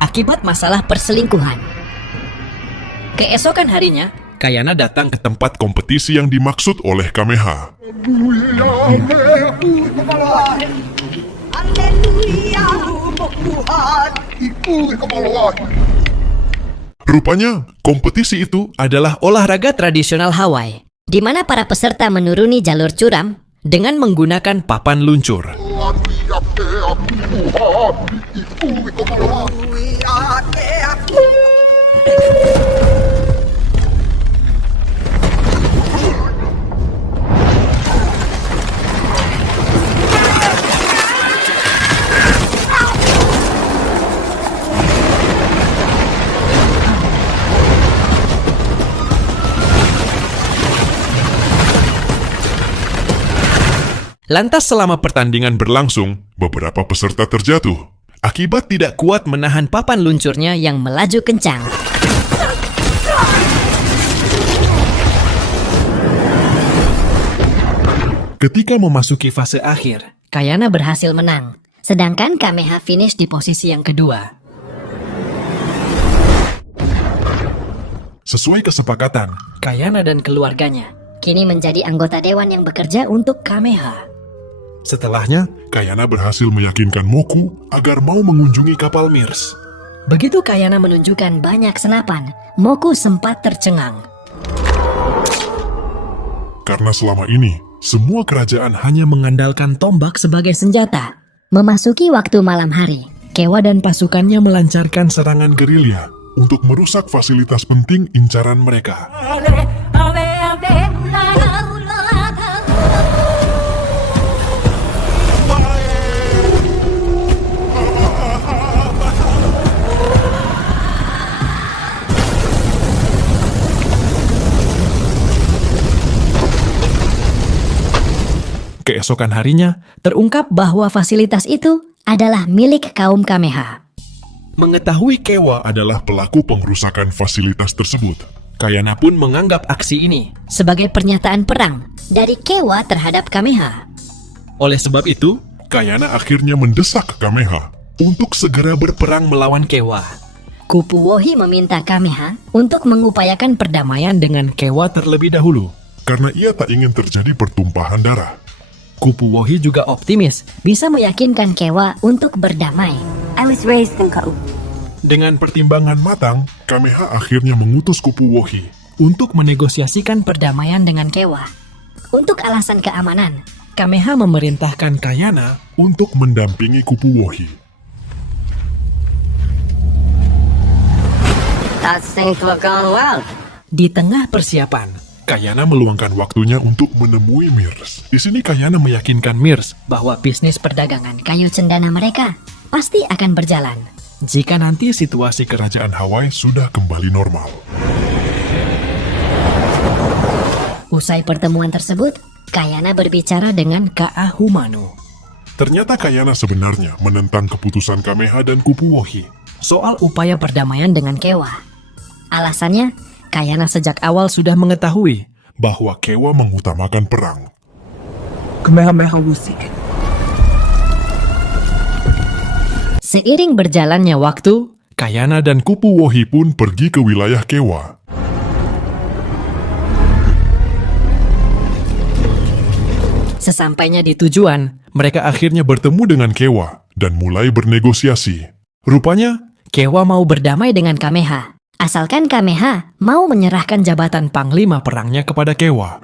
akibat masalah perselingkuhan. Keesokan harinya, Kayana datang ke tempat kompetisi yang dimaksud oleh Kameha. Rupanya, kompetisi itu adalah olahraga tradisional Hawaii, di mana para peserta menuruni jalur curam dengan menggunakan papan luncur. Lantas selama pertandingan berlangsung, beberapa peserta terjatuh akibat tidak kuat menahan papan luncurnya yang melaju kencang. Ketika memasuki fase akhir, Kayana berhasil menang, sedangkan Kameha finish di posisi yang kedua. Sesuai kesepakatan, Kayana dan keluarganya kini menjadi anggota dewan yang bekerja untuk Kameha. Setelahnya, Kayana berhasil meyakinkan Moku agar mau mengunjungi kapal Mirs. Begitu Kayana menunjukkan banyak senapan, Moku sempat tercengang. Karena selama ini, semua kerajaan hanya mengandalkan tombak sebagai senjata. Memasuki waktu malam hari, Kewa dan Pasukannya melancarkan serangan gerilya untuk merusak fasilitas penting incaran mereka. Keesokan harinya, terungkap bahwa fasilitas itu adalah milik kaum Kameha. Mengetahui Kewa adalah pelaku pengrusakan fasilitas tersebut, Kayana pun menganggap aksi ini sebagai pernyataan perang dari Kewa terhadap Kameha. Oleh sebab itu, Kayana akhirnya mendesak Kameha untuk segera berperang melawan Kewa. Kupu Wohi meminta Kameha untuk mengupayakan perdamaian dengan Kewa terlebih dahulu, karena ia tak ingin terjadi pertumpahan darah. Kupu Wohi juga optimis bisa meyakinkan Kewa untuk berdamai. I was raised in Ka'u. Dengan pertimbangan matang, Kameha akhirnya mengutus Kupu Wohi untuk menegosiasikan perdamaian dengan Kewa. Untuk alasan keamanan, Kameha memerintahkan Kayana untuk mendampingi Kupu Wohi. That seems to have gone well. Di tengah persiapan, Kayana meluangkan waktunya untuk menemui Mirs. Di sini Kayana meyakinkan Mirs bahwa bisnis perdagangan kayu cendana mereka pasti akan berjalan jika nanti situasi kerajaan Hawaii sudah kembali normal. Usai pertemuan tersebut, Kayana berbicara dengan Ka'ahumanu. Ternyata Kayana sebenarnya menentang keputusan Kameha dan Kupu Wohi soal upaya perdamaian dengan Kewa. Alasannya, Kayana sejak awal sudah mengetahui bahwa Kewa mengutamakan perang. Seiring berjalannya waktu, Kayana dan Kupu Wohi pun pergi ke wilayah Kewa. Sesampainya di tujuan, mereka akhirnya bertemu dengan Kewa dan mulai bernegosiasi. Rupanya, Kewa mau berdamai dengan Kameha, asalkan Kameha mau menyerahkan jabatan panglima perangnya kepada Kewa.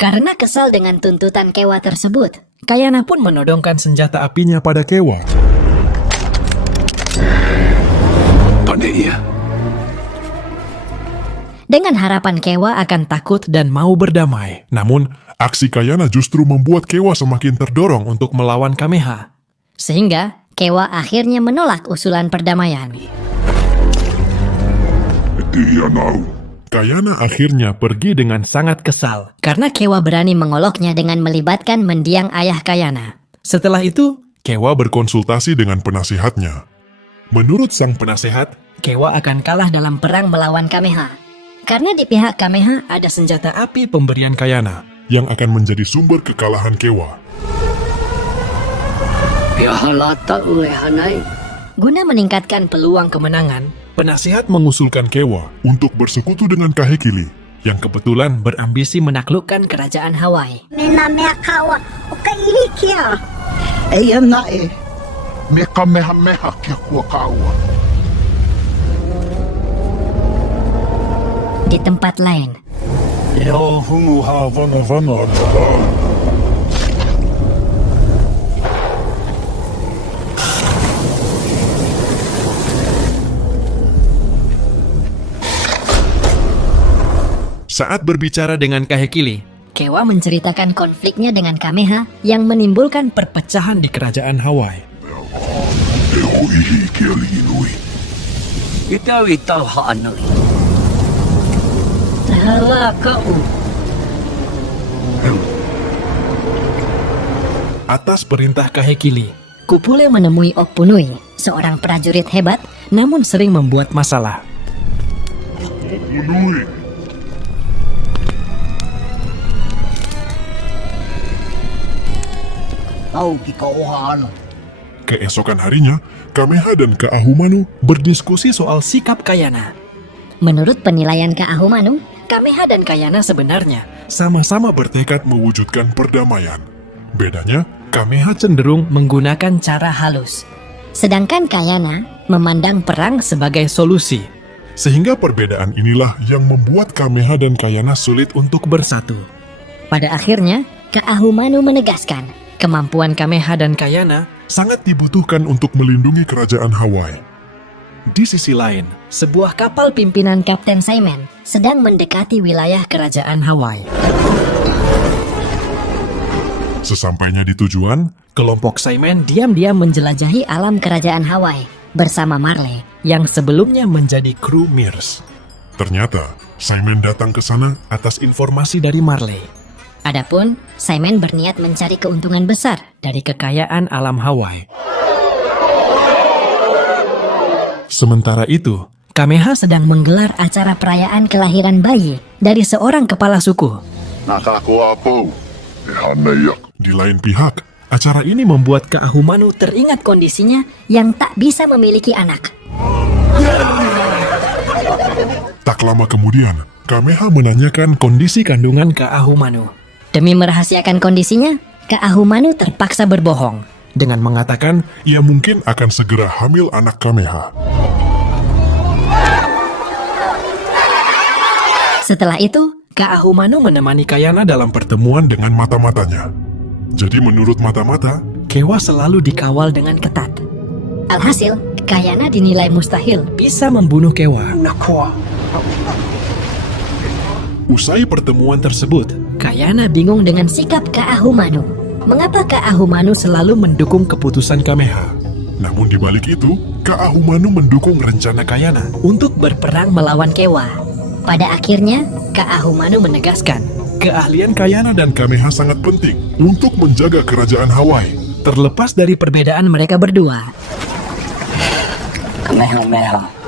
Karena kesal dengan tuntutan Kewa tersebut, Kayana pun menodongkan senjata apinya pada Kewa. Dengan harapan Kewa akan takut dan mau berdamai. Namun, aksi Kayana justru membuat Kewa semakin terdorong untuk melawan Kameha. Sehingga Kewa akhirnya menolak usulan perdamaian. Kayana akhirnya pergi dengan sangat kesal karena Kewa berani mengoloknya dengan melibatkan mendiang ayah Kayana. Setelah itu, Kewa berkonsultasi dengan penasehatnya. Menurut sang penasehat, Kewa akan kalah dalam perang melawan Kameha. Karena di pihak Kameha ada senjata api pemberian Kayana yang akan menjadi sumber kekalahan Kewa. Ya halata uleh hanai. Guna meningkatkan peluang kemenangan, Penasihat mengusulkan Kewa untuk bersekutu dengan Kahekili yang kebetulan berambisi menaklukkan kerajaan Hawaii. Mena mea kawa. Uka ili kia. Eia nae, me kamehameha kia kua kaua. Di tempat lain, Ya hunu ha vana saat berbicara dengan Kahekili, Kewa menceritakan konfliknya dengan Kameha yang menimbulkan perpecahan di kerajaan Hawaii. Kita witau hanai. Hala kau. Atas perintah Kahekili, Kupule menemui Okpunui, seorang prajurit hebat namun sering membuat masalah. Tau ki kauhan. keesokan harinya, Kameha dan Keahumanu berdiskusi soal Sikap Kayana. Menurut penilaian Keahumanu, Kameha dan Kayana sebenarnya sama-sama bertekad mewujudkan perdamaian. Bedanya, Kameha cenderung menggunakan cara halus, sedangkan Kayana memandang perang sebagai solusi. sehingga perbedaan inilah yang membuat Kameha dan Kayana sulit untuk Bersatu. Pada akhirnya, Keahumanu menegaskan kemampuan Kameha dan Kayana sangat dibutuhkan untuk melindungi kerajaan Hawaii. Di sisi lain, sebuah kapal pimpinan Kapten Simon sedang mendekati wilayah kerajaan Hawaii. Sesampainya di tujuan, Kelompok Simon diam-diam menjelajahi alam kerajaan Hawaii bersama Marley yang sebelumnya menjadi kru Mears. ternyata Simon datang ke sana atas informasi dari Marley. Adapun, Simon berniat mencari keuntungan besar dari kekayaan alam Hawaii. Sementara itu, Kameha sedang menggelar acara perayaan kelahiran bayi dari seorang kepala suku. Nakako apo. Hanayak. di lain pihak, acara ini Membuat Keahumanu teringat kondisinya yang tak bisa memiliki anak. tak lama kemudian, Kameha menanyakan kondisi kandungan Keahumanu. Demi merahasiakan kondisinya, Keahumanu terpaksa berbohong dengan mengatakan ia mungkin akan segera hamil anak Kameha. Setelah itu, Keahumanu menemani Kayana dalam pertemuan dengan mata-matanya. Jadi menurut mata-mata, Kewa selalu dikawal dengan ketat. Alhasil, Kayana dinilai mustahil bisa membunuh Kewa. usai pertemuan tersebut, Kayana bingung dengan sikap Keahumanu. Mengapa Keahumanu selalu mendukung keputusan Kameha. Namun di balik itu, Keahumanu mendukung rencana Kayana. untuk berperang melawan Kewa? Pada akhirnya, Keahumanu menegaskan Keahlian Kayana dan Kameha sangat penting untuk menjaga kerajaan Hawaii. terlepas dari perbedaan mereka berdua. Kamehameha.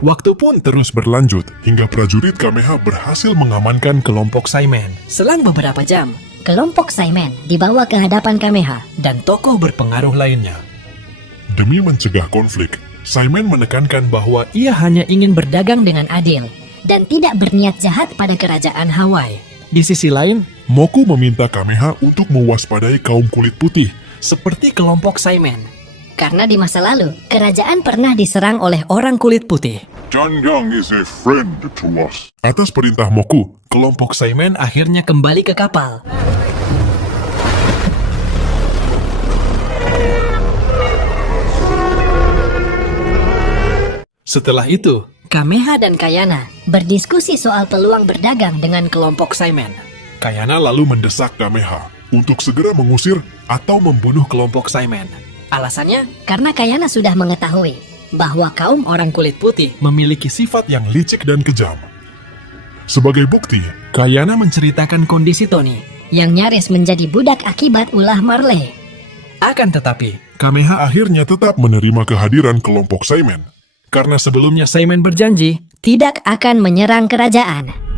Waktu pun terus berlanjut hingga prajurit Kameha berhasil mengamankan kelompok Simon. Selang beberapa jam, kelompok Simon dibawa ke hadapan Kameha dan tokoh berpengaruh lainnya. Demi mencegah konflik, Simon menekankan bahwa Ia hanya ingin berdagang dengan adil dan tidak berniat jahat pada kerajaan Hawaii. di sisi lain, Moku meminta Kameha untuk mewaspadai kaum kulit putih. Seperti kelompok Simon. Karena di masa lalu, kerajaan pernah diserang oleh orang kulit putih. Janyang is a friend to us. Atas perintah Moku, kelompok Simon Akhirnya kembali ke kapal. setelah itu, Kameha dan Kayana berdiskusi soal peluang berdagang dengan kelompok Simon. Kayana lalu mendesak Kameha untuk segera mengusir atau membunuh kelompok Simon. Alasannya, karena Kayana sudah mengetahui bahwa kaum orang kulit putih Memiliki sifat yang licik dan kejam. Sebagai bukti, Kayana menceritakan kondisi Tony yang nyaris menjadi budak akibat ulah Marley. Akan tetapi, Kameha akhirnya tetap menerima kehadiran kelompok Simon. Karena sebelumnya Simon berjanji tidak akan menyerang kerajaan.